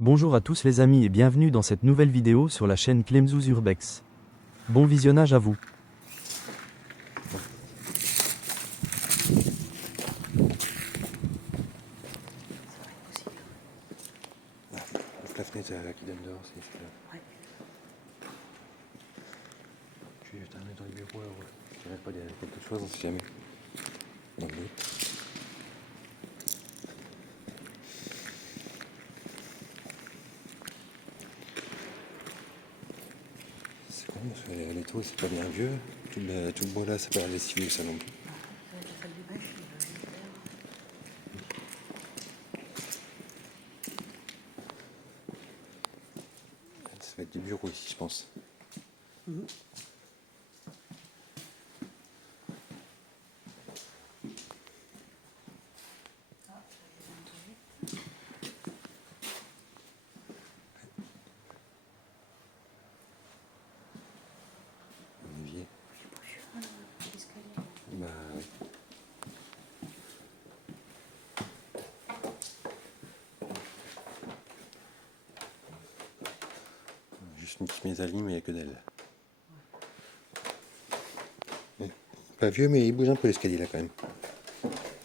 Bonjour à tous les amis et bienvenue dans cette nouvelle vidéo sur la chaîne Clemzouz Urbex. Bon visionnage à vous. Ouvre la fenêtre qui donne dehors, c'est celui-là. Ouais. Je vais jeter un œil dans le bureau, alors je dirais pas, il y a quelque chose, on sait jamais. Dans le doute. C'est con, parce que les taux, c'est pas bien vieux. Tout le bois là, c'est pas la lessive, ça non plus. Ça va être la salle des bâches, il va le faire. Ça va être des bureaux ici, je pense. Ah, j'avais un toilette. Un évier. C'est beau sur l'escalier. Bah oui. Juste une petite mezzanine, mais il n'y a que dalle. Ouais. Pas vieux, mais il bouge un peu l'escalier là quand même.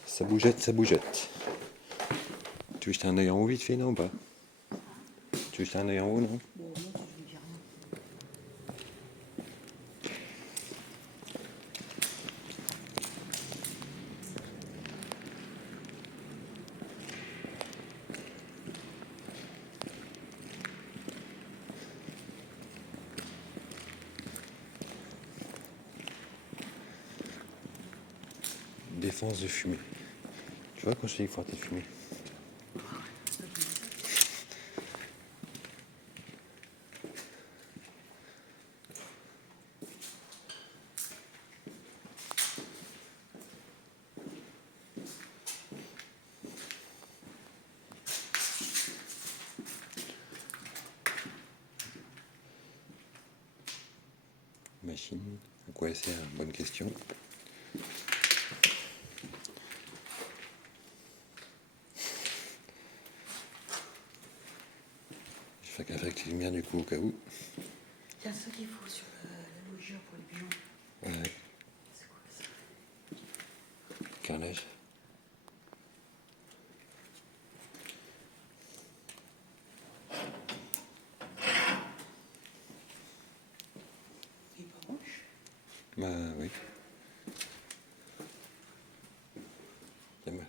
Ça bougeette, ça bougeette. Tu veux jeter un œil en haut vite fait, non ou pas? Tu veux jeter un œil en haut, non? Bon, moi, je lui dis rien. Défense de fumée. Tu vois quand je te dis qu'il faut arrêter de fumer? Machine, à quoi elle sert? Bonne question. Je fais gaffe avec les lumières du coup au cas où. Tiens, ça qu'il faut sur la loggia pour les pigeons. Ouais, C'est quoi ça? carrelage. Il est pas moche. Bah oui. Tiens, bah.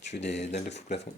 Tu fais des dalles de faux plafond?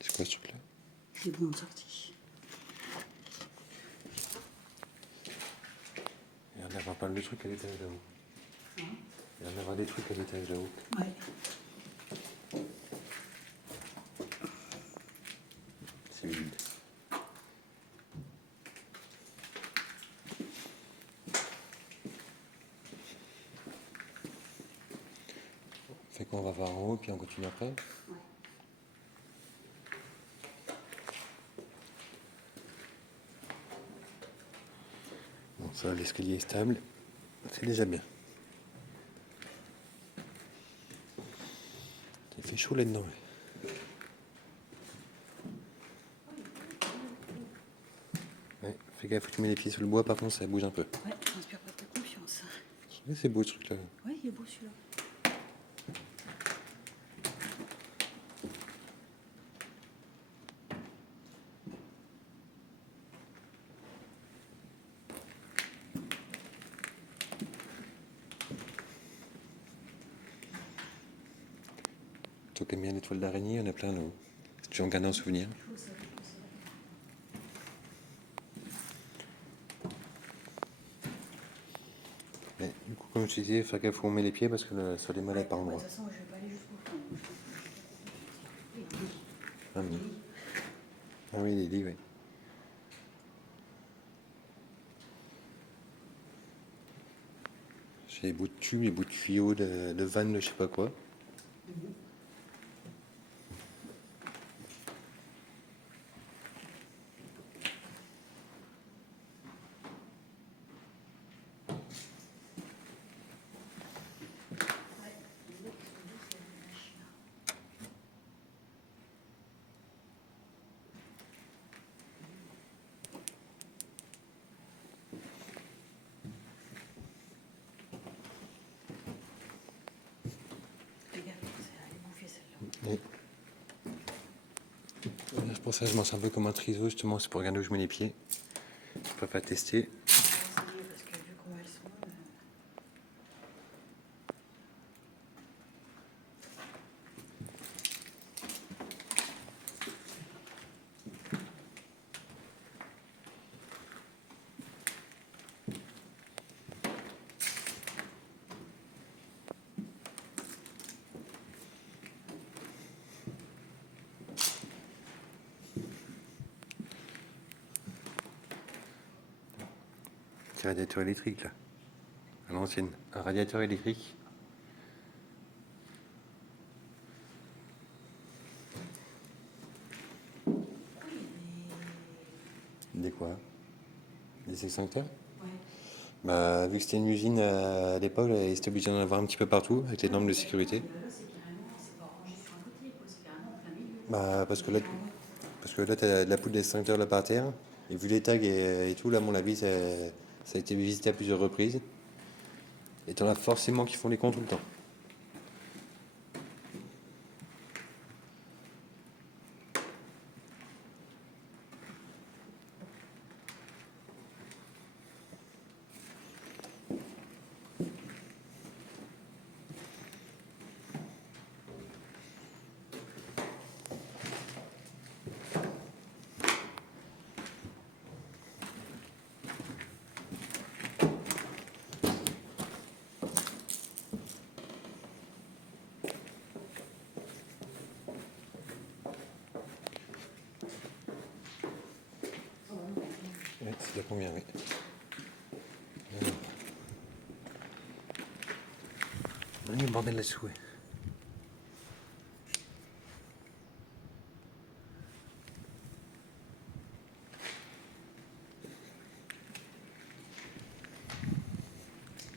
C'est quoi ce truc là? C'est bon, sorti. Il y en a d'avoir pas mal de trucs à l'étage là-haut. Il y en a d'avoir des trucs à l'étage là-haut. Ouais. C'est vide. Fait qu'on va voir en haut puis on continue après. Ouais. Bon, ça, l'escalier est stable. C'est déjà bien. Il fait chaud là-dedans. Ouais, fais gaffe, tu mets les pieds sur le bois, par contre, ça bouge un peu. Ouais, j'inspire pas ta confiance. Ouais, c'est beau ce truc là. Ouais, il est beau celui-là. Toi qui aimes bien les toiles d'araignée, il y en a plein là-haut. Si tu en gardes un souvenir. Il faut ça, il faut ça. comme je te disais, faire gaffe où on met les pieds parce que le sol est mal par De endroit. toute façon, moi, je vais pas aller jusqu'au fond. Ah oui, ah oui, il est dit, oui. J'ai les bouts de tubes, les bouts de tuyaux, de vannes, de je sais pas quoi. Ouais, les autres qui sont douces, c'est la machine. Fais gaffe, c'est aller bouffer celle-là. Oui. C'est pour ça que je m'en sers un peu comme un triseau, justement, c'est pour regarder où je mets les pieds. Je préfère tester. On va essayer parce que vu comment elles sont. Petit radiateur électrique, là. À l'ancienne. Un radiateur électrique. Pourquoi il y a des. Des quoi? Des extincteurs? Ouais. Bah, vu que c'était une usine à l'époque, ils étaient obligés d'en avoir un petit peu partout, avec les normes de sécurité. Mais là, c'est carrément, c'est pas rangé sur un côté, quoi. C'est carrément en plein milieu. Bah, parce que là, t'as de la poudre d'extincteur là par terre. Et vu les tags et tout, là, à mon avis, ça a été visité à plusieurs reprises. Et t'en as forcément qui font les cons tout le temps. Ouais, c'est déjà combien, oui. Il y a le bordel là-dessous, ouais.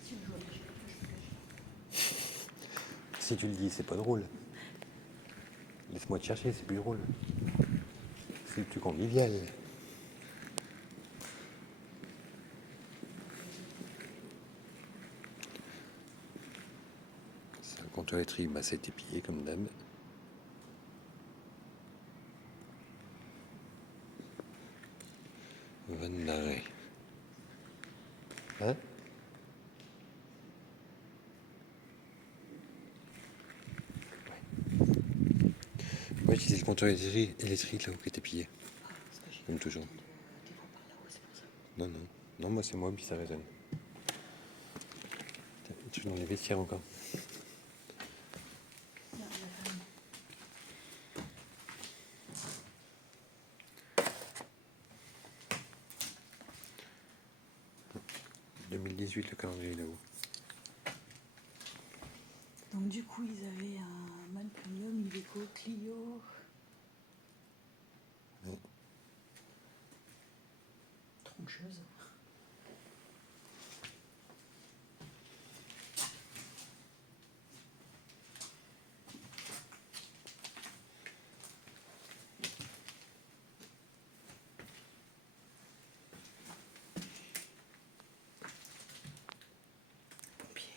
Si je joue à la gâchette, je peux gâcher. Si tu le dis, c'est pas drôle. Laisse-moi te chercher, c'est plus drôle. C'est plus convivial. C'est un compteur électrique, bah, c'est épillé comme d'hab. Vanne d'arrêt. Hein? Ouais, c'est le compteur électrique là où qui est épillé. Ah, parce que j'ai Comme toujours. des voix par là-haut, c'est pour ça. Non, non. Non, moi c'est moi, puis ça résonne. Tu es dans les vestiaires encore. Non, la femme. 2018 le calendrier là-haut. Donc du coup, ils avaient un Malpurium, Iveco, Clio. Oui. Troncheuse. Pompier.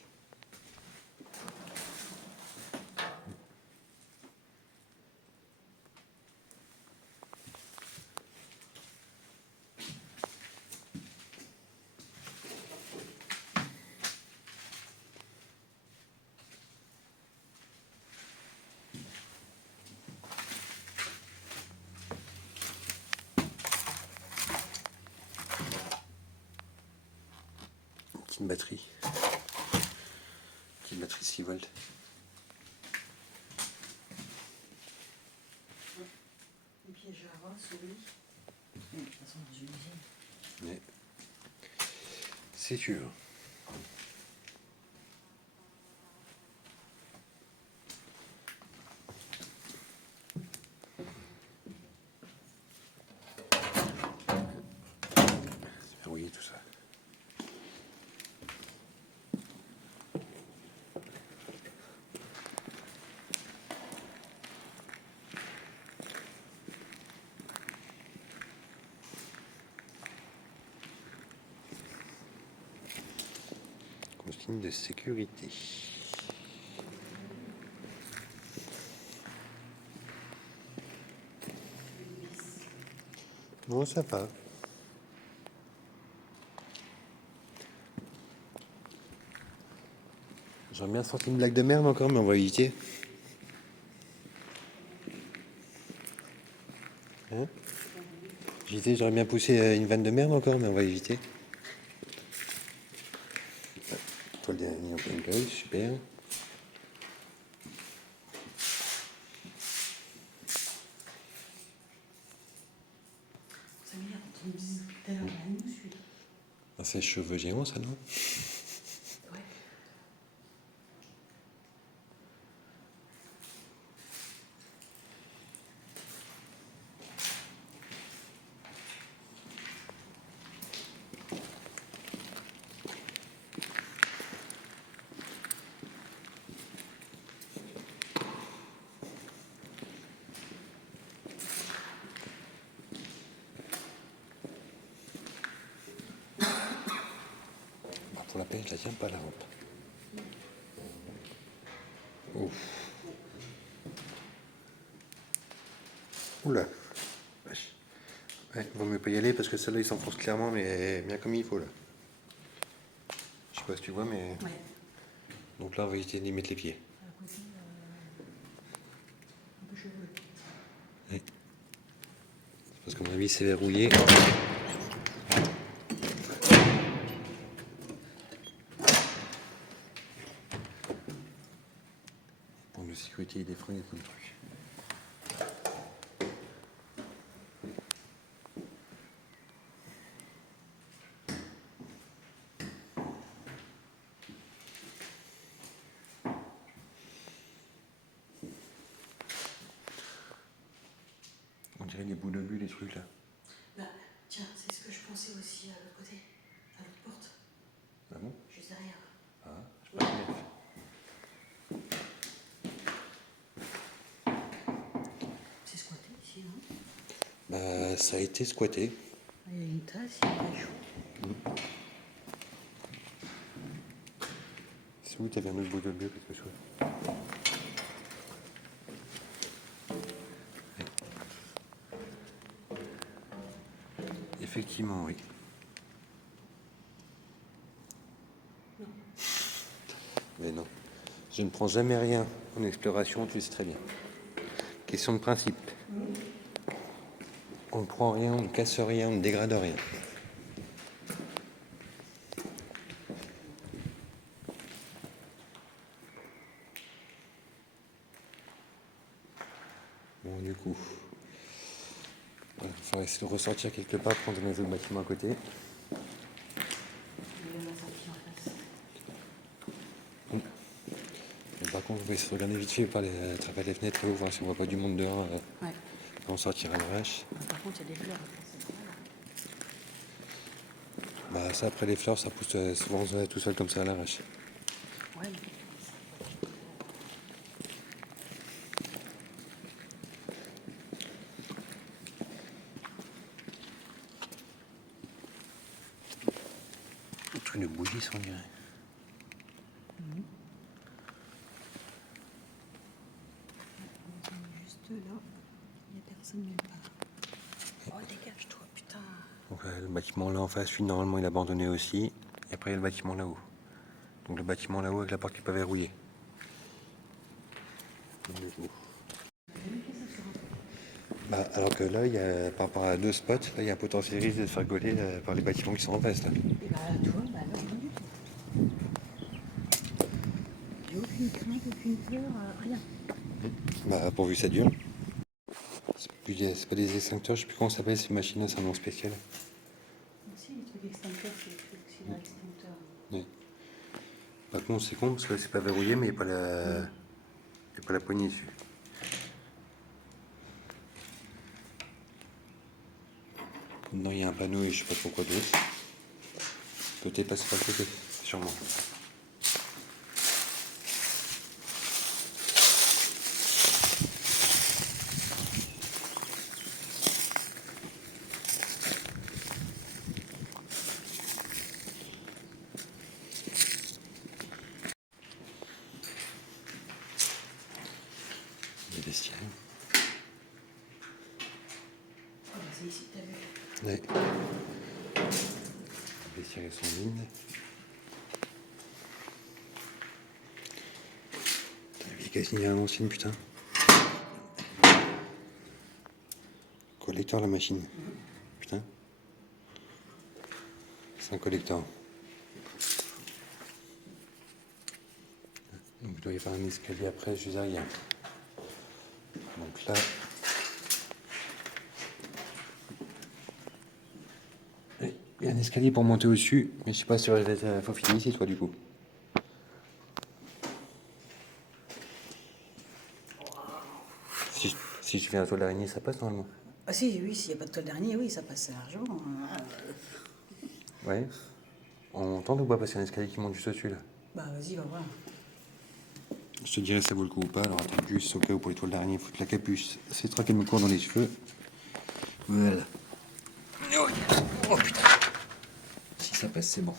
Une petite batterie. petite batterie 6 volts. Les pièges à Ross, oui. Mais de toute façon, dans une usine. Mais c'est sûr. C'est verrouillé tout ça. Consigne de sécurité. Non, ça va. J'aurais bien sorti une blague de merde encore, mais on va éviter. Hein? J'ai dit, j'aurais bien poussé une vanne de merde encore, mais on va éviter. Toile d'araignée en pleine gueule, super. Ça veut dire quand on me disait tout à l'heure, la nous, celui-là. Ah, c'est cheveux géants, ça, non? Ouais. Bah, pour la peine, je la tiens pas, la rampe. Ouf. Oula. Vache. Ouais, vaut mieux pas y aller parce que celle-là, il s'enfonce clairement, mais bien comme il faut, là. Je sais pas si tu vois, mais... Ouais. Donc là, on va éviter d'y mettre les pieds. À côté, un peu cheveux. Parce qu'à mon avis, c'est verrouillé. Pour de sécurité, des freins et plein de trucs. On dirait des bouts de bulles, les trucs là. Bah, tiens, c'est ce que je pensais aussi à l'autre côté, à l'autre porte, Ah bon? juste derrière. Ah, je sais pas fait gaffe. C'est squatté ici, non? Bah, ça a été squatté. Il y a une tasse, il y a des choux. C'est où t'avais un autre bout de bulle, quelque chose? Ouais. Effectivement, oui. Non. Mais non. Je ne prends jamais rien en exploration, tu le sais très bien. Question de principe. On ne prend rien, on ne casse rien, on ne dégrade rien. Bon, du coup, il faudrait essayer de ressortir quelque part, prendre les autres bâtiments à côté. Il y en a sorti en face. Et par contre, on va essayer de regarder vite fait par à travers les fenêtres, voir si on voit pas du monde dehors. Ouais. On sortira l'arrache. Par contre, il y a des fleurs après, c'est pas mal. Bah, ça, après les fleurs, ça pousse souvent tout seul comme ça à l'arrache. Ouais, mais Un truc de bougie, ça, on dirait. juste là, il n'y a personne nulle part. Oh, dégage-toi, putain. Donc, le bâtiment là en face, lui, normalement, il est abandonné aussi. Et après, il y a le bâtiment là-haut. Donc, le bâtiment là-haut avec la porte qui n'est pas verrouillée. Donc, du coup. Bah, alors que là, il y a, par rapport à deux spots, là, il y a un potentiel risque de se faire gauler par les bâtiments qui sont en face. Là. Et bah, toi, bah non, pas du tout. Aucune crainte, aucune peur, rien. Bah, pourvu que ça dure. C'est pas des extincteurs, je sais plus comment ça s'appelle, ces machines-là, c'est un nom spécial. Aussi, les trucs extincteurs, c'est des trucs auxiliaires extincteurs. Oui. Par contre, c'est con parce que c'est pas verrouillé, mais il n'y a pas la poignée dessus. Dedans, il y a un panneau et je sais pas trop quoi d'autre. Côté, passe pas le côté, sûrement. Le vestiaire. Ah, bah, c'est ici que t'as vu. Ouais. Le vestiaire et son vide. La vieille casinière à l'ancienne, putain. Collecteur la machine. Putain. C'est un collecteur. Donc il doit y avoir un escalier après, juste derrière. Donc là. Il y a un escalier pour monter au-dessus, mais je sais pas si faut finir ici, toi, du coup. Si je fais un toit d'araignée, ça passe normalement. Ah si, oui, s'il n'y a pas de toile d'araignée, oui, ça passe largement. Ouais. On tente ou pas passer un escalier qui monte juste au-dessus, là? Bah vas-y, va voir. Je te dirai si ça vaut le coup ou pas. Alors attends, juste au cas où pour les toiles d'araignée, foutre la capuche. C'est trois qu'elle me court dans les cheveux. Voilà. Oh putain. Si ça passe, c'est bon.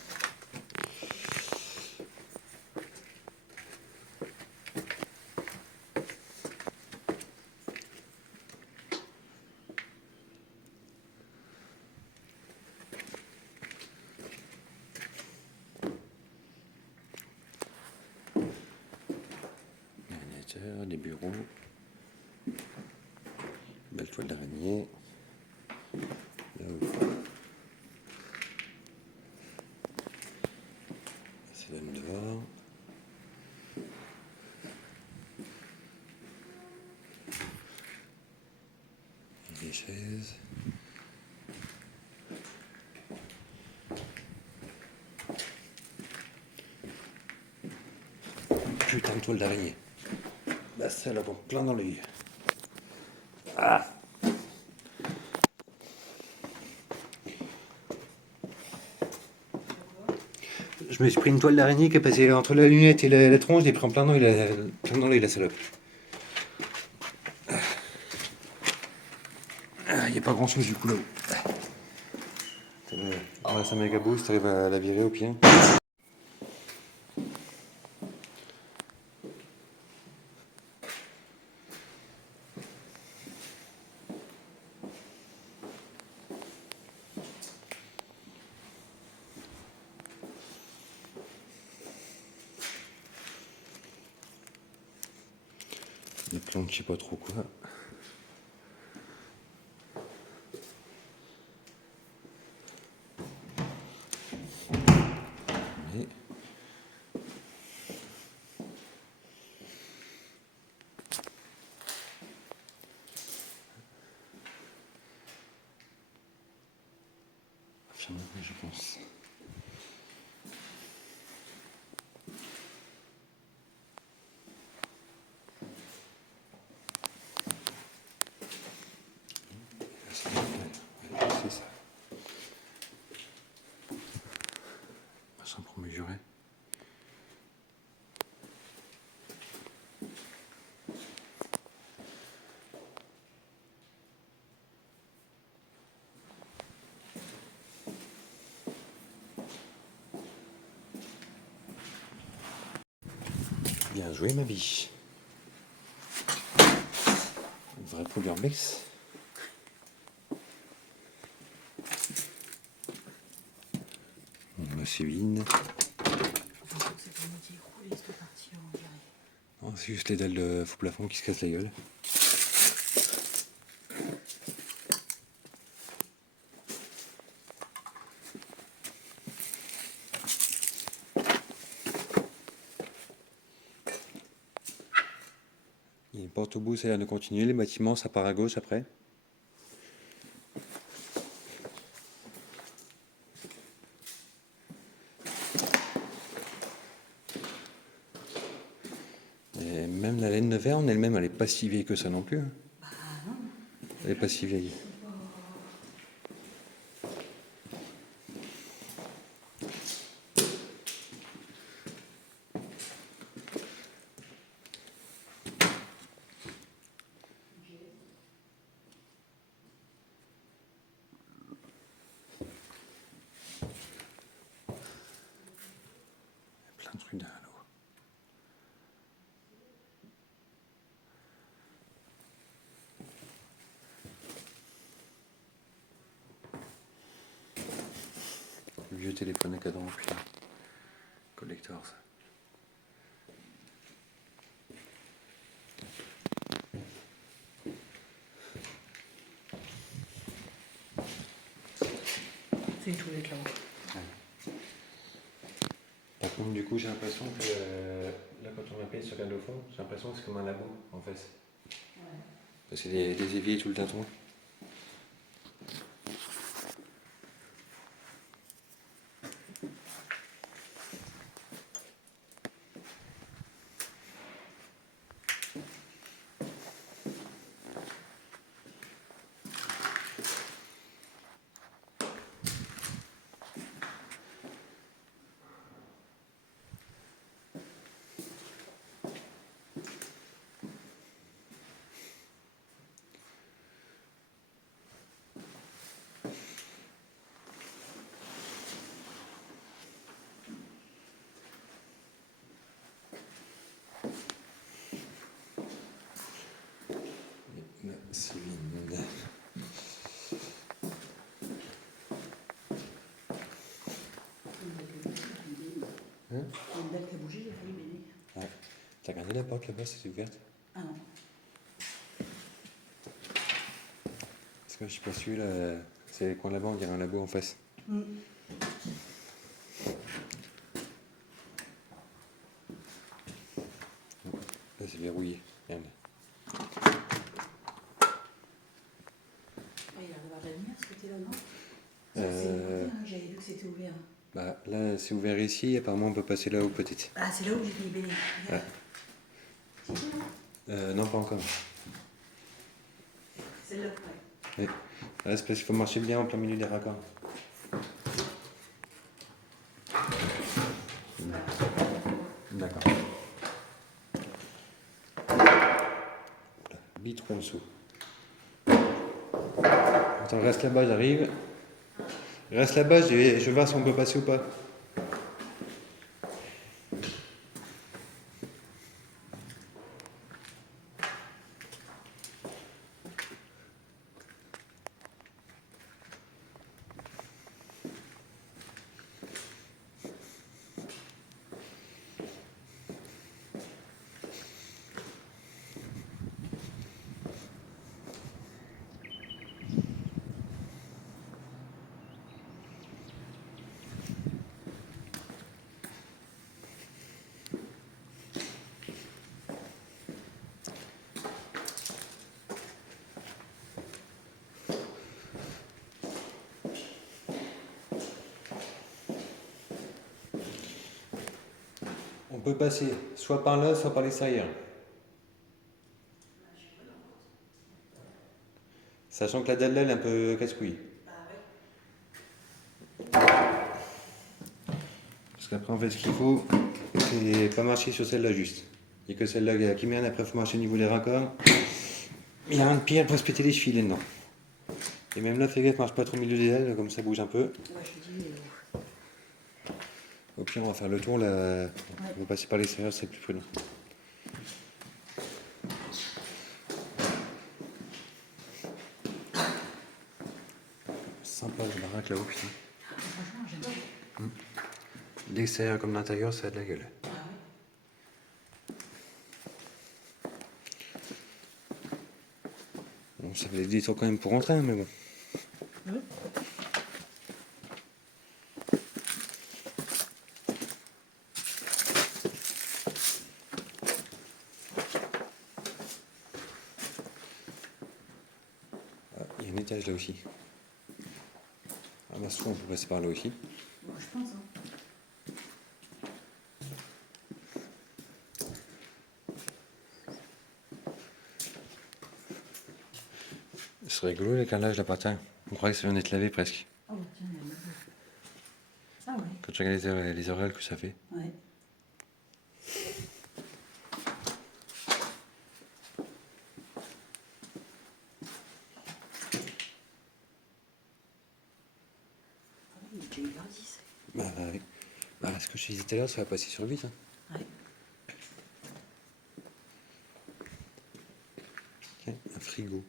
L'ordinateur, les bureaux. Belle toile d'araignée. Là où ça donne dehors. Les chaises. Putain de toile d'araignée. Bah ça là, bon, plein dans l'œil. Ah! Je me suis pris une toile d'araignée qui est passée entre la lunette et la tronche, j'ai pris en plein dans l'œil la salope. Il n'y a pas grand chose du coup là-haut. Ouais, ça méga boost, t'arrives à la virer au pied. Des plantes, je sais pas trop quoi. Mais... je pense. C'est ça. Machin pour mesurer. Bien joué ma biche. Une vraie poule urbex. C'est vide. C'est pour moitié écroulé cette partie, on dirait. Non, c'est juste les dalles de faux plafond qui se cassent la gueule. porte-bousse a l'air de continuer. Les bâtiments, ça part à gauche après. Et même la laine de verre en elle-même, elle n'est pas si vieille que ça non plus. Hein. Bah non. Elle n'est pas si vieille. Plein de trucs derrière l'eau. Vieux téléphone à cadran, puis collector ça. C'est une toilette là-haut. Par contre, du coup, j'ai l'impression que là, quand on appelle sur le fond, j'ai l'impression que c'est comme un labo en fait. Ouais. Parce que c'est des éviers tout le temps. C'est vide. Hein? Il y a une dalle qui a bougé, j'ai failli baigner. Ouais. T'as regardé la porte là-bas, c'était ouverte? Ah non. Parce que je suis pas sûr, là, c'est les coins là-bas, on dirait un labo en face. Mm. Là, c'est verrouillé. Regarde. Ah, il a l'air d'avoir de la lumière ce côté-là, non? Euh, C'est ouvert, hein, j'avais vu que c'était ouvert. Bah, là, c'est ouvert ici, apparemment, on peut passer là-haut peut-être. Ah, c'est là où j'ai failli baigner. Ouais. C'est ça, non? Non, pas encore. Celle-là, ouais. Ouais. Là, c'est parce qu'il faut marcher bien en plein milieu des raccords. D'accord. Bitrou en dessous. Attends, reste là-bas, j'arrive. Reste là-bas, je vais voir si on peut passer ou pas. On peut passer soit par là, soit par l'extérieur. Sachant que la dalle là, elle est un peu casse-couille. Parce qu'après, en fait, ce qu'il faut, c'est pas marcher sur celle-là juste. Il n'y a que celle-là qui mène, après, il faut marcher au niveau des raccords. Il y a rien de pire pour se péter les chevilles là-dedans. Et même là, fais gaffe, marche pas trop au milieu des ailes, comme ça bouge un peu. Ouais, je te dis. Au pire, on va faire le tour là. On va passer par l'extérieur, c'est plus prudent. Sympa le baraque là-haut, putain. Franchement, j'aime pas. L'extérieur comme l'intérieur, ça a de la gueule. Ah ouais. Bon, ça fait des détours quand même pour rentrer, hein, mais bon. Ouais. étage là aussi. Ah bah souvent on peut passer par là aussi. Bon, je pense. Hein. C'est rigolo le carrelage là par terre. On croirait que ça vient d'être lavé presque. Oh, tiens, il y a un peu. Ah ouais. Quand tu regardes les auréoles que ça fait. Ouais. Il est déjà 1h10. Bah oui. Bah, ce que je disais tout à l'heure, ça va passer sur vite. Hein. Ouais. Tiens, un frigo.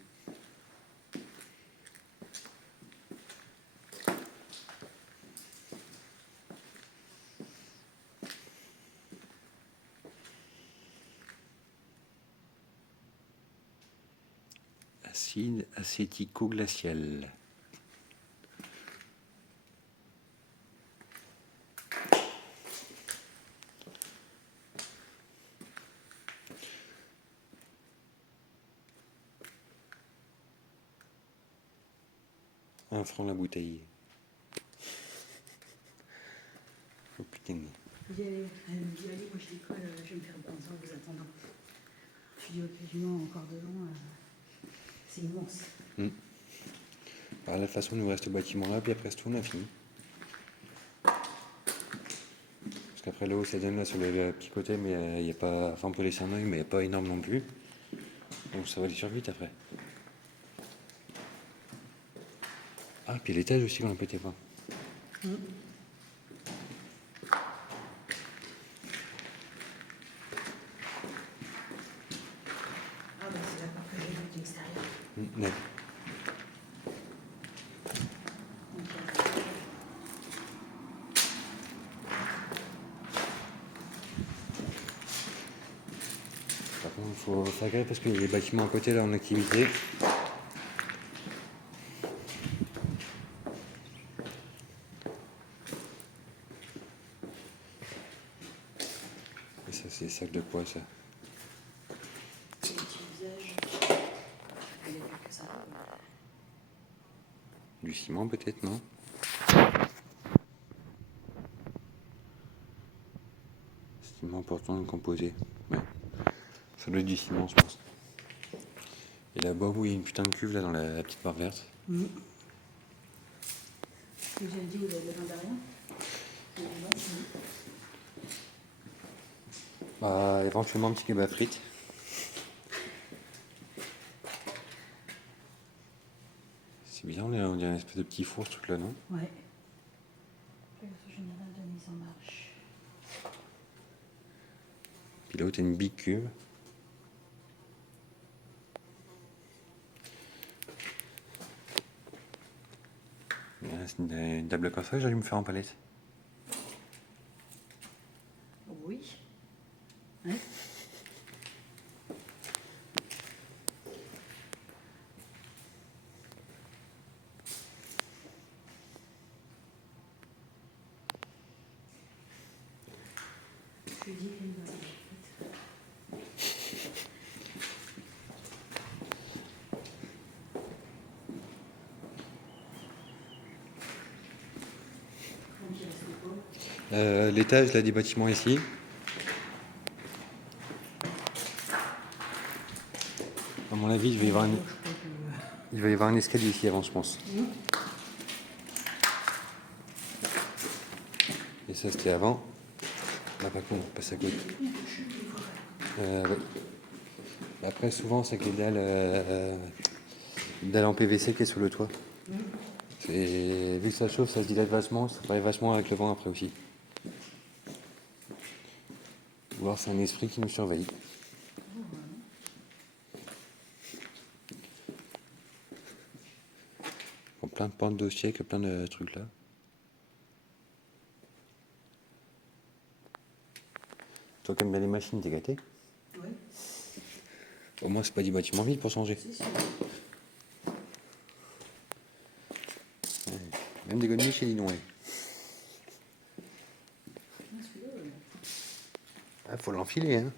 Acide acético-glacial. £1 la bouteille. Oh putain. Elle me dit, allez, moi je décolle, je vais me faire bronzer en vous attendant. Je lui dis, ok, du moins encore devant, c'est immense. Alors, de toute façon, il nous reste le bâtiment là, puis après c'est tout, on a fini. Parce qu'après l'eau, ça donne là sur le petit côté, mais il n'y a pas. Enfin, on peut laisser un œil, mais il n'y a pas énorme non plus. Donc ça va aller sur vite après. Ah, puis l'étage aussi qu'on n'a pété pas. Ah bah c'est la part que j'ai vue de l'extérieur. Net. Par contre, il faut faire gaffe parce qu'il y a des bâtiments à côté là en activité. Et ça, c'est des sacs de poids, ça. C'est l'utilisage. Il n'y a plus que ça. Du ciment peut-être, non? Ciment portant composé. Ouais. Ça doit être du ciment, je pense. Et là-bas, oui, il y a une putain de cuve là dans la petite barre verte. Vous avez dit, vous avez besoin de rien. Et là, c'est- Bah, éventuellement un petit kebab frites. C'est bien, on dirait une espèce de petit four ce truc là, non? Ouais. Prévention générale de mise en marche. Puis là-haut, t'as une big cuve. C'est une table comme ça que j'ai dû me faire en palette. Oui. Ouais. Je lui dis qu'elle va aller. Donc, il reste quoi? L'étage là des bâtiments ici. À mon avis, il va y avoir, Je crois que... il va y avoir un escalier ici avant, je pense. Et ça, c'était avant. Là, par contre, on passe à côté. Ouais. Après, souvent, c'est que les dalles en PVC qui est sur le toit. Et vu que ça chauffe, ça se dilate vachement, ça travaille vachement avec le vent après aussi. Ou alors c'est un esprit qui nous surveille. Bon, plein de pans de dossiers, que plein de trucs là. Toi, comme bien les machines, t'es gâté. Ouais. Au moins, c'est pas du bâtiment vide pour changer. Si, si. Même des godemiches chez Linon, ouais. Ah, celui-là, ouais. Ah, faut l'enfiler, hein.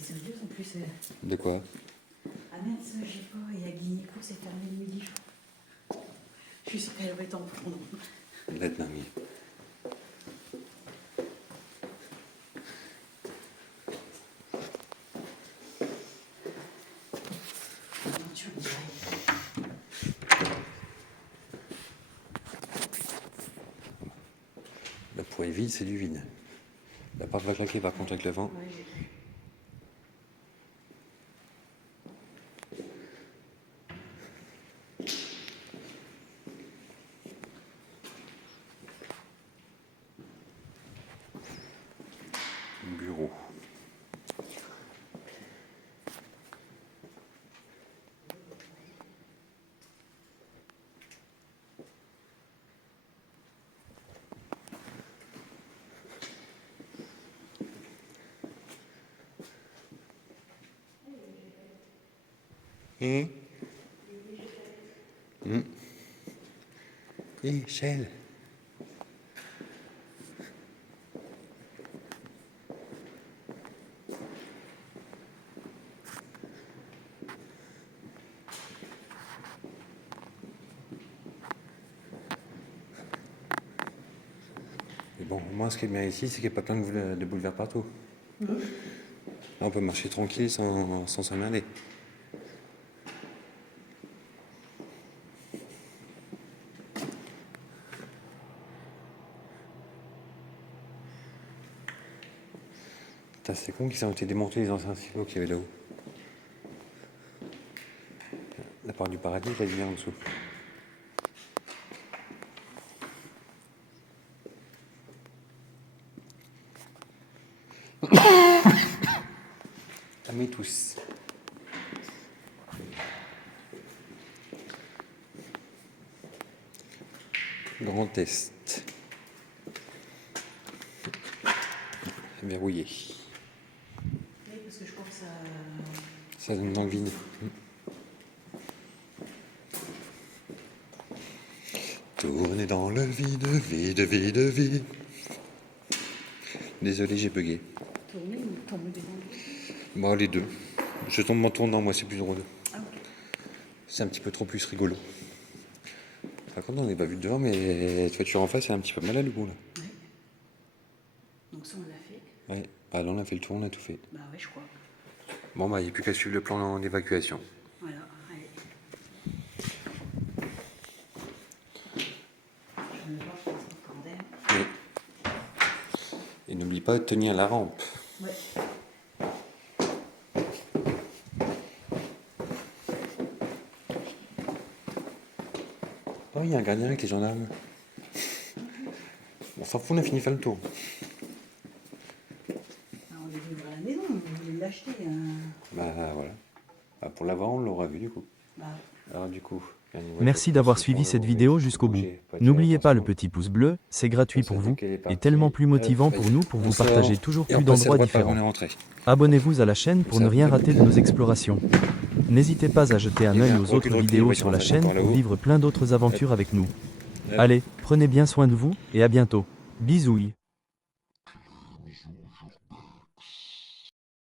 sérieuse en plus. De quoi? Ah merde, ça, j'ai pas. Et à Guignéco, c'est fermé le midi. Je suis sûre qu'elle va être en prendre. D'être mamie. Aventure, on dirait. La poêle vide, c'est du vide. La porte va claquer par contre avec le vent. Ouais, j'ai vu. Bureau. Michel. Et bon, moi, ce qui est bien ici, c'est qu'il n'y a pas plein de boulevards partout. Là, on peut marcher tranquille sans s'emmerder. Putain, c'est con qu'ils ont été démontés les anciens silos qu'il y avait là-haut. La porte du paradis, elle vient en dessous. Amis tous. Grand test. Verrouillé. Oui, parce que je crois que ça. Ça donne dans le vide. Tourner dans le vide, vide, vide, vide. Désolé, j'ai bugué. Tourner ou tomber devant lui. Bon, les deux. Je tombe en tournant, moi, c'est plus drôle. Ah, ok. C'est un petit peu trop plus rigolo. Par contre, on n'est pas vu devant, mais la voiture en face, elle a un petit peu mal à l'humour, là. Ouais. Donc ça, on l'a fait. Ouais. Ah, là, on a fait le tour, on a tout fait. Bah ouais, je crois. Bon, bah, il n'y a plus qu'à suivre le plan d'évacuation. Voilà, allez. Je me vois, je pense au tandem. Oui. Et n'oublie pas de tenir la rampe. Ouais. Oh, il y a un gardien avec les gendarmes. On s'en fout, on a fini de faire le tour. Ah, on est venu voir la maison, on voulait l'acheter. Bah, voilà. Ah, pour l'avoir, on l'aura vu, du coup. Bah, Alors, du coup... Merci d'avoir suivi cette vidéo jusqu'au bout. N'oubliez pas le petit pouce bleu, c'est gratuit pour vous, et tellement plus motivant pour nous pour vous partager toujours plus d'endroits différents. Abonnez-vous à la chaîne pour ne rien rater de nos explorations. N'hésitez pas à jeter un œil aux autres vidéos sur la chaîne pour vivre plein d'autres aventures avec nous. Allez, prenez bien soin de vous, et à bientôt. Bisouilles.